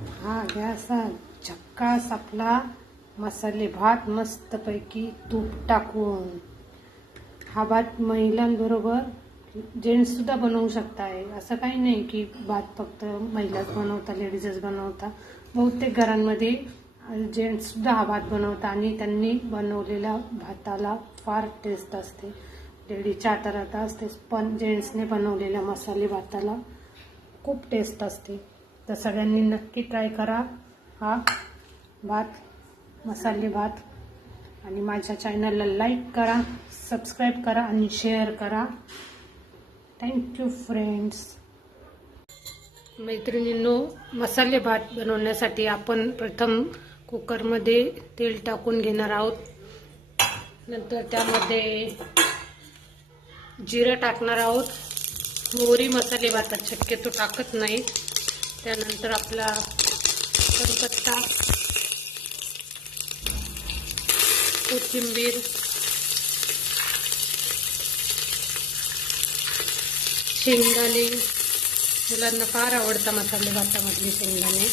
हा गॅसा झक्कास आपला मसाले भात मस्तपैकी तूप टाकून. हा भात महिलांबरोबर जेंट्स सुद्धा बनवू शकताय. असं काही नाही की भात फक्त महिलाच बनवता, लेडीजच बनवता. बहुतेक घरांमध्ये जेंट्स सुद्धा हा भात बनवता आणि त्यांनी बनवलेल्या भाताला फार टेस्ट असते. लेडीजच्या हाताला असतेच, पण जेंट्सने बनवलेल्या मसाले भाताला खूप टेस्ट असते. तर सगळ्यांनी नक्की ट्राय करा हा भात, मसाले भात. आणि माझ्या चॅनलला लाईक करा, सबस्क्राईब करा आणि शेअर करा. Thank you friends. मैत्रिणींनो, मसाले भात बनवण्यासाठी आपण प्रथम कुकरमध्ये तेल टाकून घेणार आहोत. नंतर त्यामध्ये जिरं टाकणार आहोत. मोहरी मसाले भातात शक्यतो टाकत नाही. त्यानंतर आपला कढीपत्ता, कोथिंबीर, शेंगदाणे. मुलांना फार आवडतं मसाले भातामधले शेंगदाणे.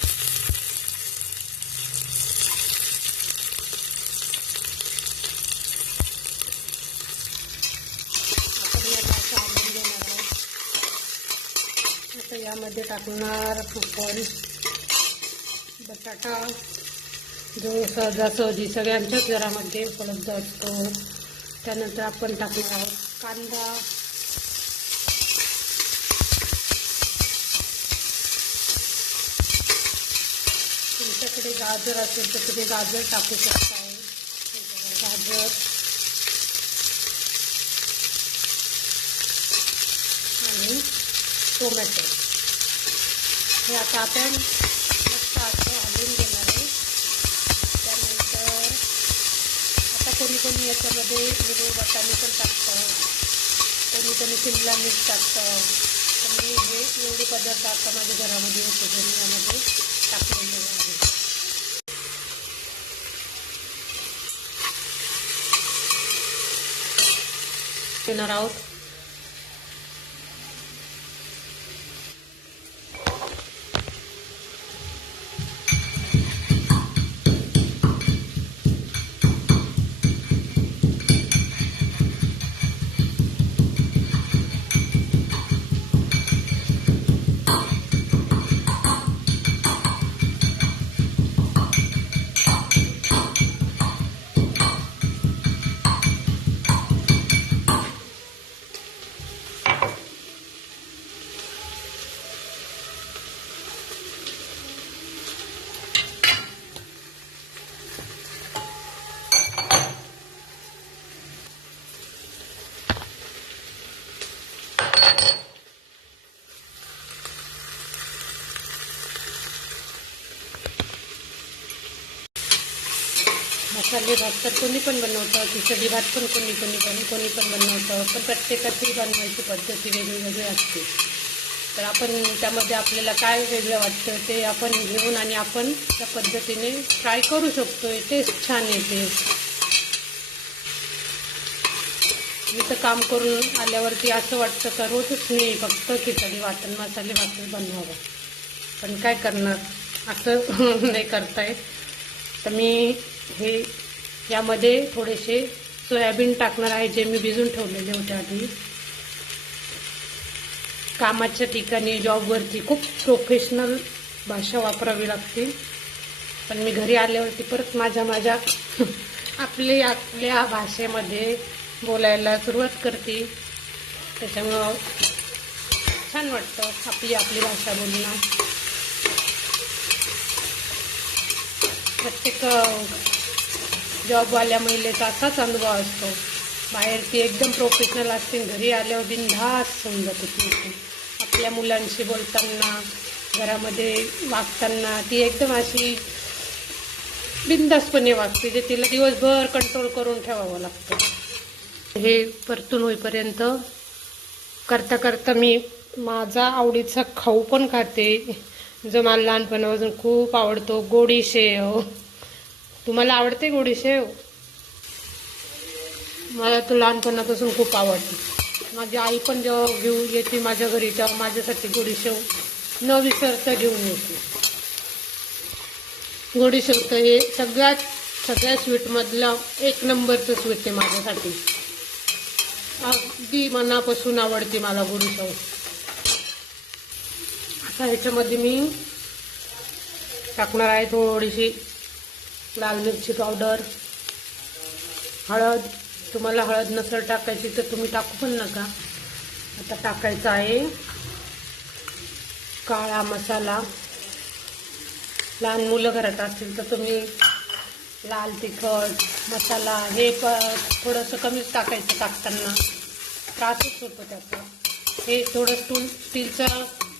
आपण याला चालून घेणार आहोत. आता यामध्ये टाकणार आपण बटाटा, जो सहजासहजी सगळ्यांच्याच घरामध्ये उपलब्ध असतो. त्यानंतर आपण टाकणार आहोत कांदा, तुमच्याकडे गाजर असेल तर तुम्ही गाजर टाकू शकता. गाजर आणि टोमॅटो हे आता आपण मस्त असं हलवून घेणार आहे. त्यानंतर आता कोणी याच्यामध्ये हिरवे वाटाणे पण टाकतं, कोणी शिमला मिर्च टाकतं. तर मी हे एवढे पदार्थ आता माझ्या घरामध्ये होते जे मी यामध्ये टाकलेले आहे. घेणार आहोत. मसाले भात तर कोणी पण बनवतं, खिचडी भात पण कोणी पण बनवतं. पण प्रत्येकाची बनवायची पद्धती वेगळी असते. तर आपण त्यामध्ये आपल्याला काय वेगळं वाटतं ते आपण घेऊन आणि आपण त्या पद्धतीने ट्राय करू शकतो. टेस्ट छान येते. मी तर काम करून आल्यावरती असं वाटतं का रोजच मी फक्त खिचडी वाटण मसाले भात बनवावं. पण काय करणार, असं नाही करता येत. तर मी हे यामध्ये थोडेसे सोयाबीन टाकणार आहे, जे मी भिजून ठेवलेले होते आधी. कामाच्या ठिकाणी जॉबवरती खूप प्रोफेशनल भाषा वापरावी लागते, पण मी घरी आल्यावरती परत माझ्या आपल्या भाषेमध्ये बोलायला सुरुवात करते. त्याच्यामुळं छान वाटतं आपली भाषा बोलणं. प्रत्येक जॉबवाल्या महिलेचा असाच अनुभव असतो. बाहेर ती एकदम प्रोफेशनल असते, घरी आल्यावर बिनधास्त होऊन जाते ती. आपल्या मुलांशी बोलताना, घरामध्ये वागताना ती एकदम अशी बिनधास्तपणे वागते, जे तिला दिवसभर कंट्रोल करून ठेवावं लागतं. हे परतून होईपर्यंत करता मी माझा आवडीचा खाऊ पण खाते, जो मला लहानपणापासून खूप आवडतो, गोडी शेव. तुम्हाला आवडते गोडी शेव? मला तो लहानपणापासून खूप आवडते. माझी आई पण जेव्हा घेऊन येते माझ्या घरी, तेव्हा माझ्यासाठी गोडी शेव न विसरता घेऊन येते. गोडी शेवट हे सगळ्या स्वीटमधलं एक नंबरचं स्वीट आहे माझ्यासाठी. अगदी मनापासून आवडते मला गोडी शेव. आता ह्याच्यामध्ये मी टाकणार आहे थोडीशी लाल मिरची पावडर, हळद. तुम्हाला हळद नसेल टाकायची तर तुम्ही टाकू पण नका. आता टाकायचा आहे काळा मसाला. लहान मुलं घरात असतील तर तुम्ही लाल तिखट मसाला हे थोडंसं कमीच टाकायचं. टाकताना त्रासच होतो त्याचा. हे थोडं स्टीलचा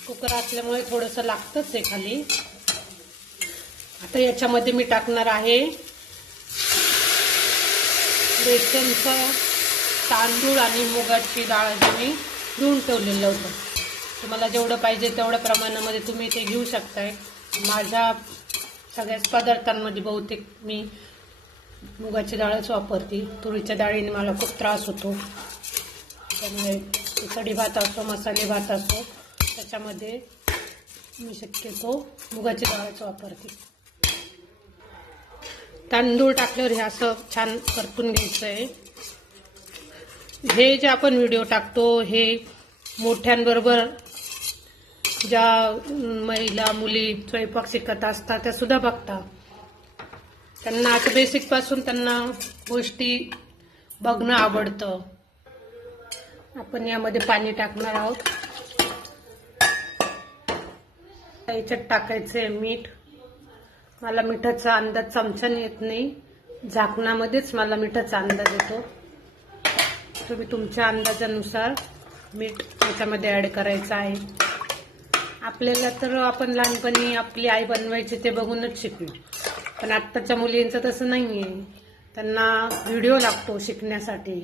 कुकर असल्यामुळे थोडंसं लागतंच आहे खाली. आता याच्यामध्ये मी टाकणार आहे बेसनचं तांदूळ आणि मुगाची डाळ जे मी धुवून ठेवलेलं होतं. तुम्हाला जेवढं पाहिजे तेवढ्या प्रमाणामध्ये तुम्ही ते घेऊ शकताय. माझ्या सगळ्याच पदार्थांमध्ये बहुतेक मी मुगाची डाळच वापरते. तुरीच्या डाळीने मला खूप त्रास होतो. त्यामुळे खिचडी भात असो मसाले भात असो त्याच्यामध्ये मी शक्यतो मुगाची डाळच वापरते. तांदूळ टाकल्यावर हे असं छान परतून घ्यायचं आहे. हे जे आपण व्हिडिओ टाकतो हे मोठ्यांबरोबर ज्या महिला मुली स्वयंपाक शिकत असतात त्या सुद्धा बघतात. त्यांना आता बेसिक पासून त्यांना गोष्टी बघणं आवडतं. आपण यामध्ये पाणी टाकणार आहोत. याच्यात टाकायचे मीठ. मला मिठाचा अंदाज चमच्याने येत नाही, झाकणामध्येच मला मिठाचा अंदाज येतो. तुम्ही तुमच्या अंदाजानुसार मीठ याच्यामध्ये ॲड करायचं आहे. आपल्याला तर आपण लहानपणी आपली आई बनवायची ते बघूनच शिकलो. पण आत्ताच्या मुलींचं तसं नाही आहे. त्यांना व्हिडिओ लागतो शिकण्यासाठी.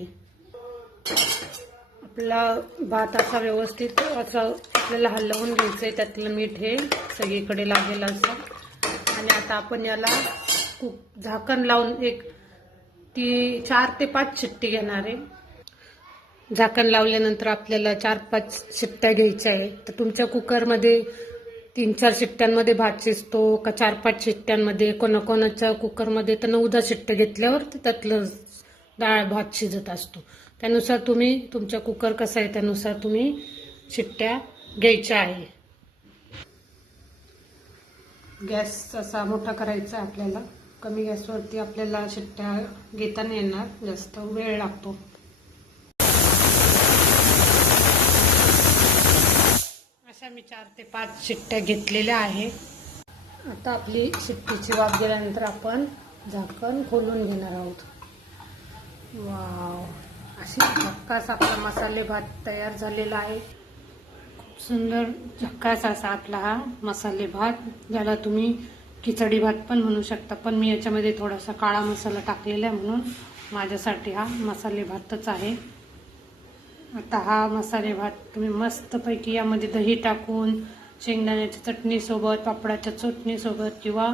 आपला भात असा व्यवस्थित असं आपल्याला हलवून घ्यायचं आहे. त्यातलं मीठ हे सगळीकडे लागेल असं. आणि आता आपण याला झाकण लावून 4 ते 5 शिट्टी घेणार आहे. झाकण लावल्यानंतर आपल्याला 4-5 शिट्ट्या घ्यायच्या आहे. तर तुमच्या कुकरमध्ये 3-4 शिट्ट्यांमध्ये भात शिजतो का 4-5 शिट्ट्यांमध्ये. कोणाकोणाच्या कुकरमध्ये तर 9-10 शिट्ट्या घेतल्यावर त्यातलं डाळ भात शिजत असतो. त्यानुसार तुम्ही तुमचा कुकर कसा आहे त्यानुसार तुम्ही शिट्ट्या घ्यायच्या आहे. गॅस असा मोठा करायचा आपल्याला. कमी गॅसवरती आपल्याला शिट्ट्या घेता नाही येणार, जास्त वेळ लागतो. अशा मी 4 ते 5 शिट्ट्या घेतलेल्या आहे. आता आपली शिट्टीची वाफ गेल्यानंतर आपण झाकण खोलून घेणार आहोत. वाव, अशी झक्कास आपला मसाले भात तयार झालेला आहे. खूप सुंदर झक्कास असा आपला हा मसाले भात, ज्याला तुम्ही खिचडी भात पण म्हणू शकता. पण मी याच्यामध्ये थोडासा काळा मसाला टाकलेला आहे म्हणून माझ्यासाठी हा मसाले भातच आहे. आता हा मसाले भात तुम्ही मस्तपैकी यामध्ये दही टाकून शेंगदाण्याच्या चटणीसोबत, पापडाच्या चटणीसोबत किंवा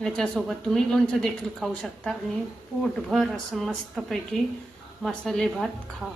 याच्यासोबत तुम्ही लोणचं देखील खाऊ शकता. आणि पोटभर असं मस्तपैकी मसाले भात खा.